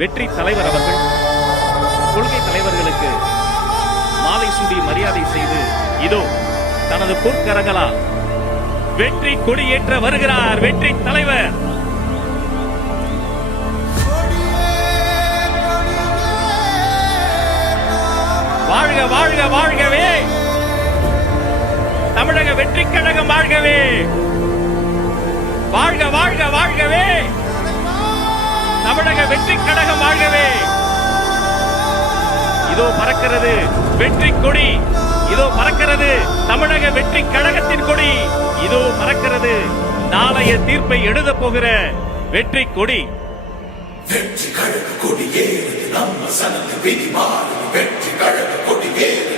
வெற்றி தலைவர் அவர்கள் கொள்கை தலைவர்களுக்கு மாலை சூடி மரியாதை செய்து இதோ தனது பொற்கரங்களால் வெற்றி கொடியேற்ற வருகிறார் வெற்றி தலைவர். வாழ்க வாழ்க வாழ்கவே, தமிழக வெற்றி கழகம் வாழ்கவே, வாழ்க வாழ்க வாழ்கவே, தமிழக வெற்றி கழகம் வாழ்கவே. இதோ பறக்கிறது வெற்றி கொடி, இதோ பறக்கிறது தமிழக வெற்றி கழகத்தின் கொடி, இதோ பறக்கிறது நாளைய தீர்ப்பை எழுத போகிற வெற்றி கொடி. வெற்றி கழக கொடியேறு நம்ம சனத்து விதி மாறு, வெற்றி கழக கொடியேறு